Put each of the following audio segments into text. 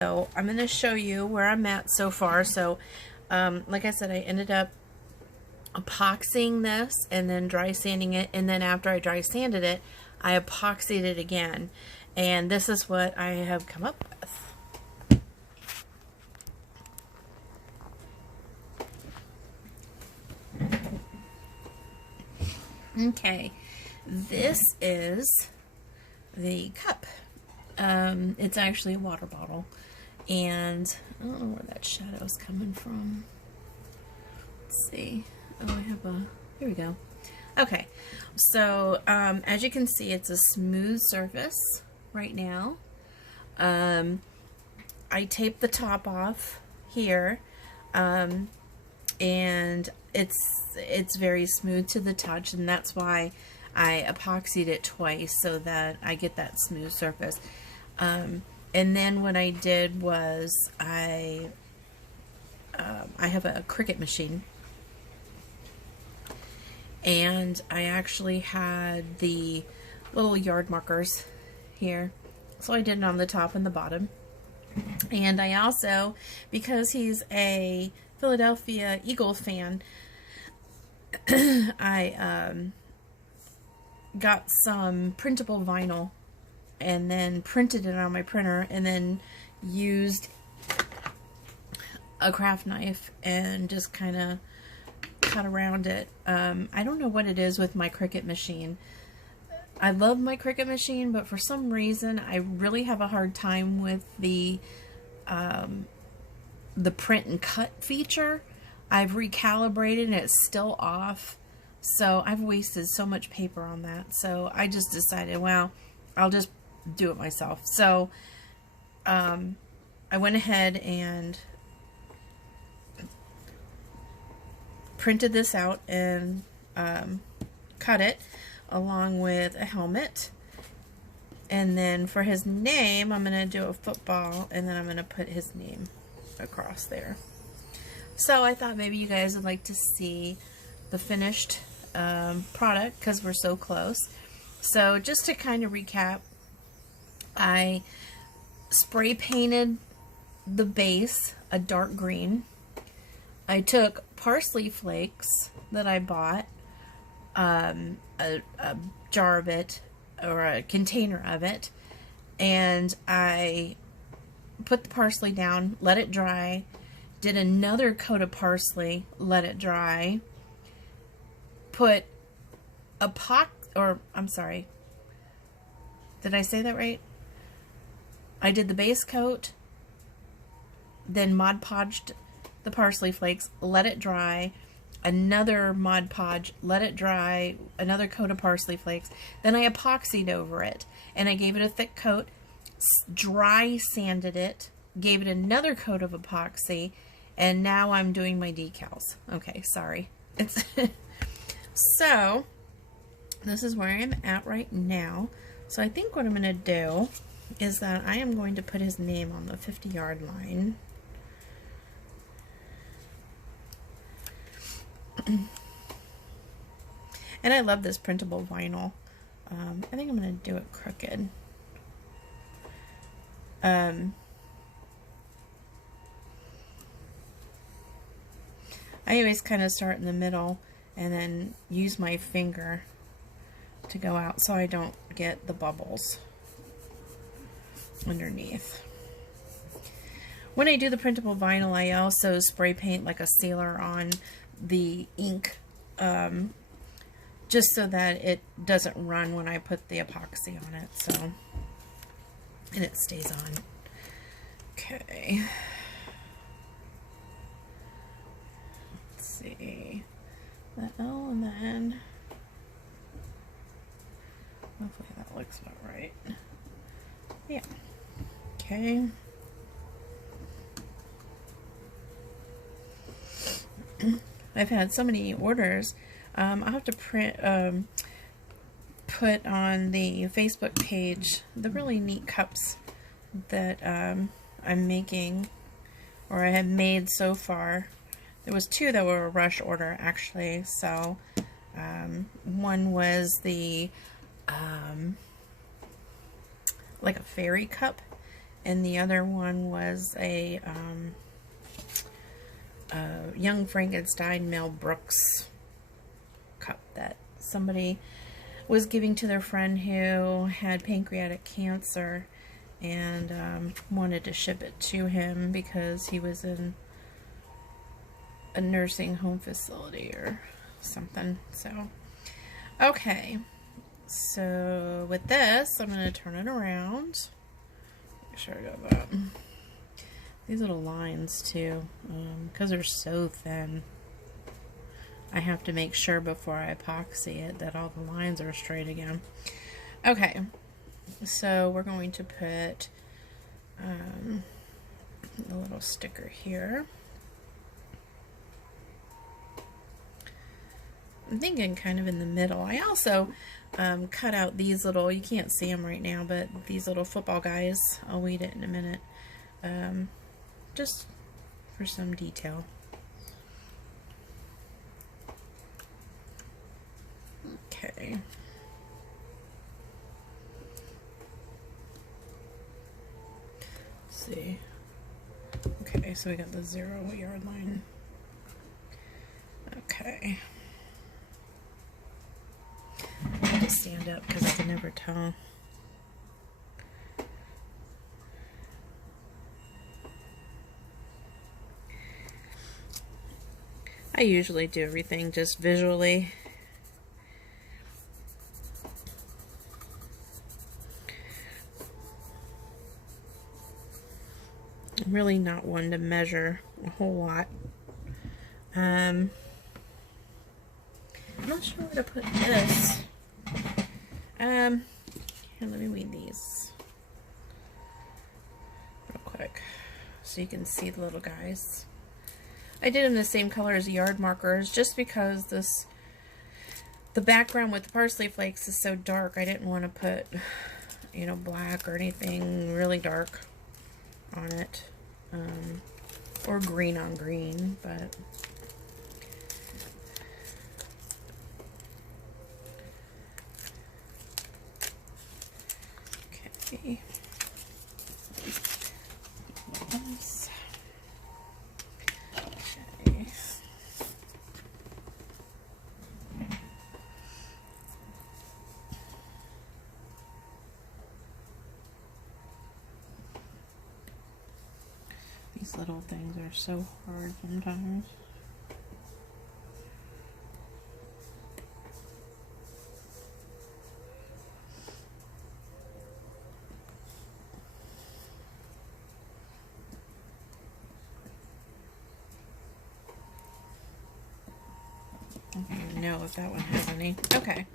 So I'm going to show you where I'm at so far. So like I said, I ended up epoxying this and then dry sanding it, and then after I dry sanded it, I epoxied it again, and this is what I have come up with. Okay, this is the cup. It's actually a water bottle, and I don't know where that shadow is coming from. Let's see. Oh, I have a, here we go. Okay, so as you can see, it's a smooth surface right now. I taped the top off here, and it's very smooth to the touch, and that's why I epoxied it twice so that I get that smooth surface. And then what I did was I have a Cricut machine, and I actually had the little yard markers here, so I did it on the top and the bottom. And I also, because he's a Philadelphia Eagles fan, I got some printable vinyl and then printed it on my printer, and then used a craft knife and just kind of cut around it. I don't know what it is with my Cricut machine. I love my Cricut machine, but for some reason I really have a hard time with the print and cut feature. I've recalibrated and it's still off, so I've wasted so much paper on that. So I just decided, well, I'll just do it myself. So I went ahead and printed this out and cut it along with a helmet. And then for his name, I'm going to do a football, and then I'm going to put his name across there. So I thought maybe you guys would like to see the finished product because we're so close. So just to kind of recap, I spray painted the base a dark green. I took parsley flakes that I bought, a jar of it, or a container of it, and I put the parsley down, let it dry, did another coat of parsley, let it dry, put I'm sorry, did I say that right? I did the base coat, then Mod Podged the parsley flakes, let it dry, another Mod Podge, let it dry, another coat of parsley flakes, then I epoxied over it, and I gave it a thick coat, dry sanded it, gave it another coat of epoxy, and now I'm doing my decals. Okay, sorry. It's so this is where I'm at right now. So I think what I'm going to do is that I am going to put his name on the 50-yard line. And I love this printable vinyl. I think I'm going to do it crooked. I always kind of start in the middle and then use my finger to go out so I don't get the bubbles underneath. When I do the printable vinyl, I also spray paint like a sealer on the ink, just so that it doesn't run when I put the epoxy on it, so, and it stays on. Okay. Let's see. The L and the N. Hopefully that looks about right. Yeah. Okay. I've had so many orders. I'll have to put on the Facebook page the really neat cups that I'm making, or I have made so far. There was two that were a rush order, actually. So one was the like a fairy cup, and the other one was a Young Frankenstein Mel Brooks cup that somebody was giving to their friend who had pancreatic cancer, and wanted to ship it to him because he was in a nursing home facility or something. So, okay. So with this, I'm going to turn it around. Make sure I got that. These little lines too, because they're so thin, I have to make sure before I epoxy it that all the lines are straight again. Okay, so we're going to put a little sticker here. I'm thinking kind of in the middle. I also cut out these little, you can't see them right now, but these little football guys. I'll weed it in a minute. Just for some detail. Okay. Let's see. Okay, so we got the 0-yard line. Okay. I have to stand up because I can never tell. I usually do everything just visually. I'm really not one to measure a whole lot. I'm not sure where to put this. Here, let me weed these real quick so you can see the little guys. I did them the same color as the yard markers just because the background with the parsley flakes is so dark. I didn't want to put, you know, black or anything really dark on it, or green on green, but okay. Okay. These little things are so hard sometimes. I don't even know if that one has any. Okay.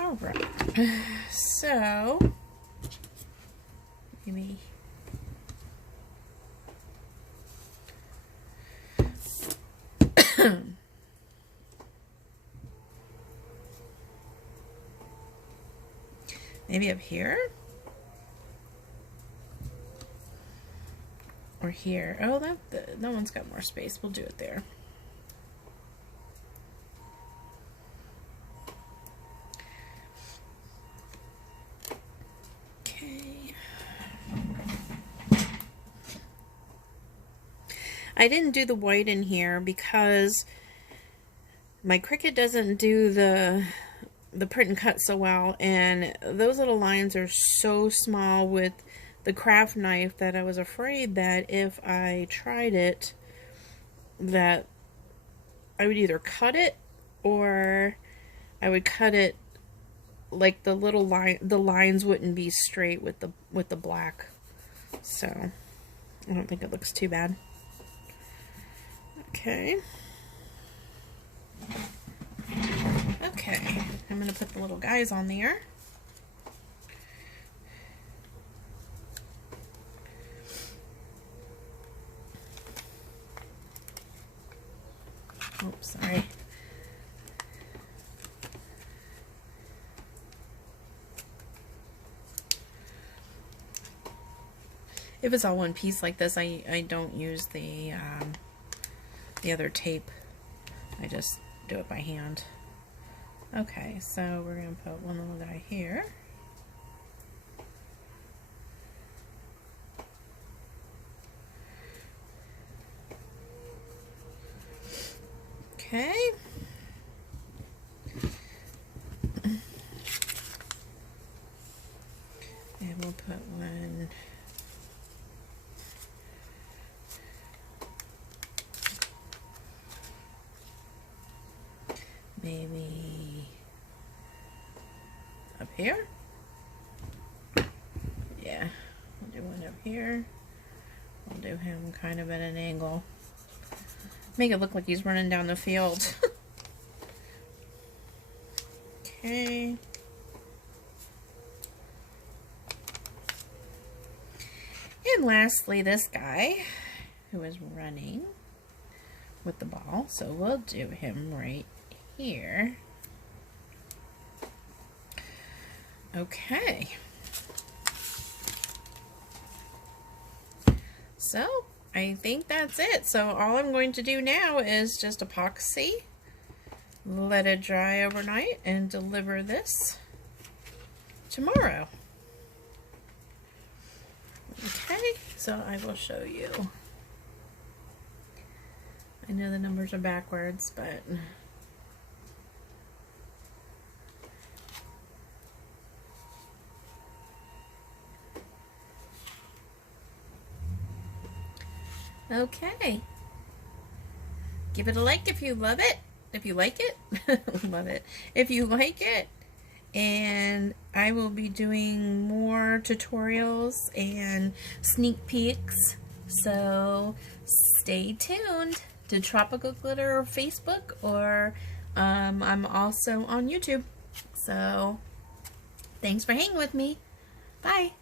Alright. So, maybe maybe up here? Or here. Oh, that one's got more space. We'll do it there. Okay. I didn't do the white in here because my Cricut doesn't do the print and cut so well, and those little lines are so small with the craft knife that I was afraid that if I tried it, that I would either cut it or I would cut it like the lines wouldn't be straight with the black. So I don't think it looks too bad. Okay. Okay, I'm going to put the little guys on there. Oops, sorry. If it's all one piece like this, I don't use the other tape. I just do it by hand. Okay, so we're going to put one little guy here. Okay. And we'll put one maybe up here. Yeah, we'll do one up here. We'll do him kind of at an angle. Make it look like he's running down the field. Okay. And lastly, this guy who is running with the ball. So we'll do him right here. Okay. So I think that's it. So all I'm going to do now is just epoxy, let it dry overnight, and deliver this tomorrow. Okay, so I will show you. I know the numbers are backwards, but okay. Give it a like if you love it. If you like it, love it. If you like it, and I will be doing more tutorials and sneak peeks. So stay tuned to Tropical Glitter Facebook, or I'm also on YouTube. So thanks for hanging with me. Bye.